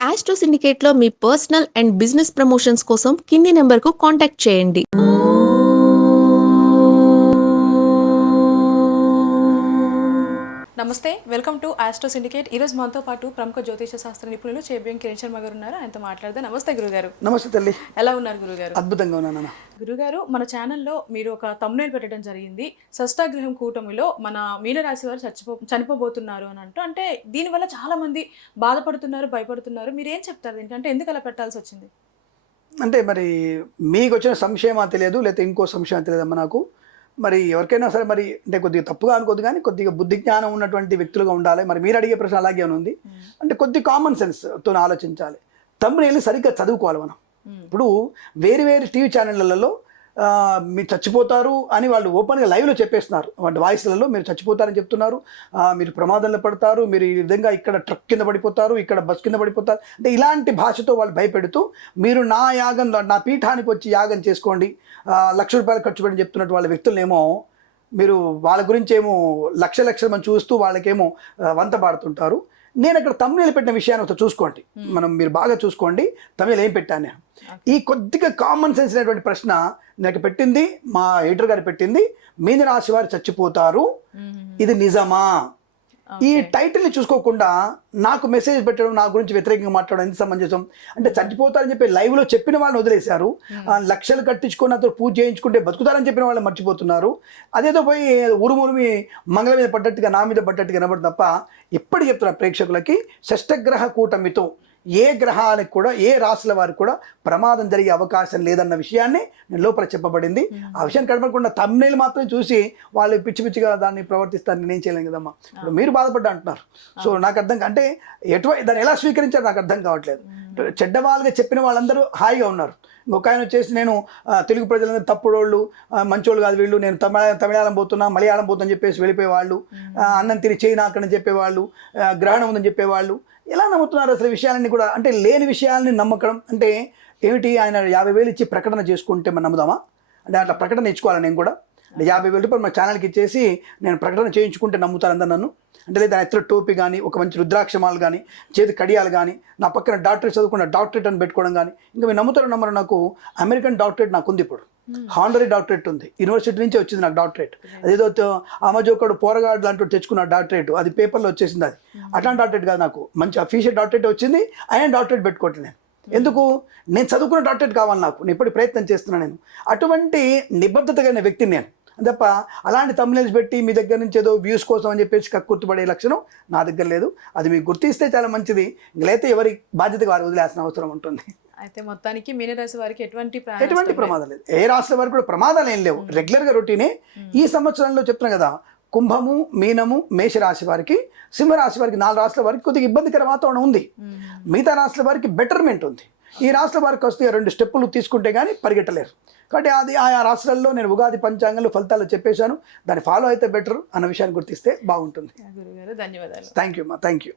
Astro సిండికేట్లో మీ personal and business promotions కోసం కింది నెంబర్కు కాంటాక్ట్ చేయండి. నమస్తే వెల్కమ్ టు ఆస్ట్రో సిండికేట్ ఈరోజు మనతో పాటు ప్రముఖ జ్యోతిష శాస్త్ర నిపుణులు చేబియం కిరణ్ శర్మ గారు ఉన్నారు. ఆయనతో మాట్లాడదాం. నమస్తే గురుగారు. నమస్తే తల్లి. ఎలా ఉన్నారు గురుగారు? అద్భుతంగా ఉన్నాను గురుగారు మన ఛానల్లో మీరు ఒక తమ్నేల్ పెట్టడం జరిగింది. షష్టాగ్రహం కూటమిలో మన మీనరాశి వారు చచ్చిపో చనిపోబోతున్నారు అని అంటూ అంటే దీనివల్ల చాలా మంది బాధపడుతున్నారు భయపడుతున్నారు. మీరు ఏం చెప్తారు దీనికి? అంటే ఎందుకు అలా పెట్టాల్సి వచ్చింది? అంటే మరి మీకు వచ్చిన సంశయమా తెలియదు లేకపోతే ఇంకో సంశయం తెలియదమ్మా నాకు? మరి ఎవరికైనా సరే మరి అంటే కొద్దిగా తప్పుగా అనుకోదు కానీ కొద్దిగా బుద్ధి జ్ఞానం ఉన్నటువంటి వ్యక్తులుగా ఉండాలి. మరి మీరు అడిగే ప్రశ్న అలాగే ఉంది. అంటే కొద్ది కామన్ సెన్స్తో ఆలోచించాలి. తమ్ముని సరిగ్గా చదువుకోవాలి మనం. ఇప్పుడు వేరు వేరు టీవీ ఛానళ్ళలో మీరు చచ్చిపోతారు అని వాళ్ళు ఓపెన్గా లైవ్లో చెప్పేస్తున్నారు. వాటి వాయిస్లలో మీరు చచ్చిపోతారని చెప్తున్నారు. మీరు ప్రమాదంలో పడతారు. మీరు ఈ విధంగా ఇక్కడ ట్రక్ కింద పడిపోతారు. ఇక్కడ బస్ కింద పడిపోతారు. అంటే ఇలాంటి భాషతో వాళ్ళు భయపెడుతూ మీరు నా యాగం నా పీఠానికి వచ్చి యాగం చేసుకోండి. లక్ష రూపాయలు ఖర్చు పెట్టి చెప్తున్నట్టు వాళ్ళ వ్యక్తులనేమో మీరు వాళ్ళ గురించి ఏమో లక్ష లక్షల మంది చూస్తూ వాళ్ళకేమో వంత పాడుతుంటారు. నేను అక్కడ తమిళ పెట్టిన విషయాన్ని ఒకసారి చూసుకోండి. మనం మీరు బాగా చూసుకోండి. తమిళ ఏం పెట్టాను. నేను ఈ కొద్దిగా కామన్ సెన్స్ అనేటువంటి ప్రశ్న నాకు పెట్టింది మా ఎడిటర్ గారు పెట్టింది మీన రాశి వారు చచ్చిపోతారు. ఇది నిజమా? ఈ టైటిల్ని చూసుకోకుండా నాకు మెసేజ్ పెట్టడం నా గురించి వ్యతిరేకంగా మాట్లాడడం ఎంత సమంజసం? అంటే చచ్చిపోతారని చెప్పి లైవ్లో చెప్పిన వాళ్ళని వదిలేశారు. ఆ, లక్షలు కట్టించుకొని అతను పూజ చేయించుకుంటే బతుకుతారని చెప్పిన వాళ్ళని మర్చిపోతున్నారు. అదేదో పోయి ఉరుమురుమి మంగళ మీద పడ్డట్టుగా నా మీద పడ్డట్టుగా కనబడి తప్ప ఇప్పటి చెప్తున్న ప్రేక్షకులకి షష్టగ్రహ కూటమితో ఏ గ్రహానికి కూడా ఏ రాశుల వారికి కూడా ప్రమాదం జరిగే అవకాశం లేదన్న విషయాన్ని నేను లోపల చెప్పబడింది. ఆ విషయాన్ని కనపడకుండా తమ్నేలు మాత్రం చూసి వాళ్ళు పిచ్చి పిచ్చిగా దాన్ని ప్రవర్తిస్తారు నేను చేయలేం కదమ్మా. ఇప్పుడు మీరు బాధపడ్డా అంటున్నారు. సో నాకు అర్థం అంటే ఎటువంటి దాన్ని ఎలా స్వీకరించారు నాకు అర్థం కావట్లేదు. చెడ్డ వాళ్ళుగా చెప్పిన వాళ్ళందరూ హాయిగా ఉన్నారు. ఇంకొక ఆయన వచ్చేసి నేను తెలుగు ప్రజలందరూ తప్పుడోళ్ళు మంచోళ్ళు కాదు వీళ్ళు నేను తమిళ తమిళాలం పోతున్నా మలయాళం పోతున్నా చెప్పేసి వెళ్ళిపోయేవాళ్ళు అన్నం తిని చేయి నాకని చెప్పేవాళ్ళు గ్రహణం ఉందని చెప్పేవాళ్ళు ఎలా నమ్ముతున్నారు అసలు విషయాలన్నీ కూడా. అంటే లేని విషయాలని నమ్మకం అంటే ఏమిటి? ఆయన యాభై వేలు ఇచ్చి ప్రకటన చేసుకుంటే మనం నమ్ముదామా? అంటే అట్లా ప్రకటన ఇచ్చుకోవాలి నేను కూడా? యాభై వేల రూపాయలు మా ఛానల్కి ఇచ్చేసి నేను ప్రకటన చేయించుకుంటే నమ్ముతారు అందరు నన్ను. అంటే లేదా ఎత్తుల టోపీ కానీ ఒక మంచి రుద్రాక్షమాలు కానీ చేతి కడియాలు కానీ నా పక్కన డాక్టరేట్ చదువుకున్న డాక్టరేట్ అని పెట్టుకోవడం కానీ ఇంకా మీరు నమ్ముతారు నమ్మరు నాకు అమెరికన్ డాక్టరేట్ నాకు ఉంది ఇప్పుడు. హాండరీ డాక్టరేట్ ఉంది. యూనివర్సిటీ నుంచి వచ్చింది నాకు డాక్టరేట్. అదేదో అమజోకడు పోరగాడు లాంటి తెచ్చుకున్న డాక్టరేట్. అది పేపర్లో వచ్చేసింది అది. అట్లాంటి డాక్టరేట్ కాదు నాకు. మంచి అఫీషియల్ డాక్టరేట్ వచ్చింది. ఆయన డాక్టరేట్ పెట్టుకోవట్లేదు నేను. ఎందుకు? నేను చదువుకున్న డాక్టరేట్ కావాలి నాకు. నేను ఇప్పుడు ప్రయత్నం చేస్తున్నాను నేను. అటువంటి నిబద్ధత కలిగిన వ్యక్తిని నేను. తప్ప అలాంటి తమిళస్ పెట్టి మీ దగ్గర నుంచి ఏదో వ్యూస్ కోసం అని చెప్పేసి కక్కుర్తుపడే లక్షణం నా దగ్గర లేదు. అది మీకు గుర్తిస్తే చాలా మంచిది. లేకపోతే ఎవరి బాధ్యతగా వారు వదిలేసిన అవసరం ఉంటుంది. అయితే మొత్తానికి మీనరాశి వారికి ఎటువంటి ఎటువంటి ప్రమాదం లేదు. ఏ రాష్ట్ర వారికి కూడా ప్రమాదాలు ఏం లేవు. రెగ్యులర్గా రొటీనే ఈ సంవత్సరంలో చెప్తున్నా కదా కుంభము మీనము మేషరాశి వారికి సింహరాశి వారికి నాలుగు రాష్ట్రాల వారికి కొద్దిగా ఇబ్బందికర వాతావరణం ఉంది. మిగతా రాష్ట్రాల వారికి బెటర్మెంట్ ఉంది. ఈ రాష్ట్ర వారికి వస్తే రెండు స్టెప్పులు తీసుకుంటే కానీ పరిగెట్టలేరు. కాబట్టి అది ఆయా రాష్ట్రాల్లో నేను ఉగాది పంచాంగంలో ఫలితాలు చెప్పేశాను. దాన్ని ఫాలో అయితే బెటర్ అన్న విషయాన్ని గుర్తిస్తే బాగుంటుంది. ధన్యవాదాలు. థ్యాంక్ యూ మా థ్యాంక్ యూ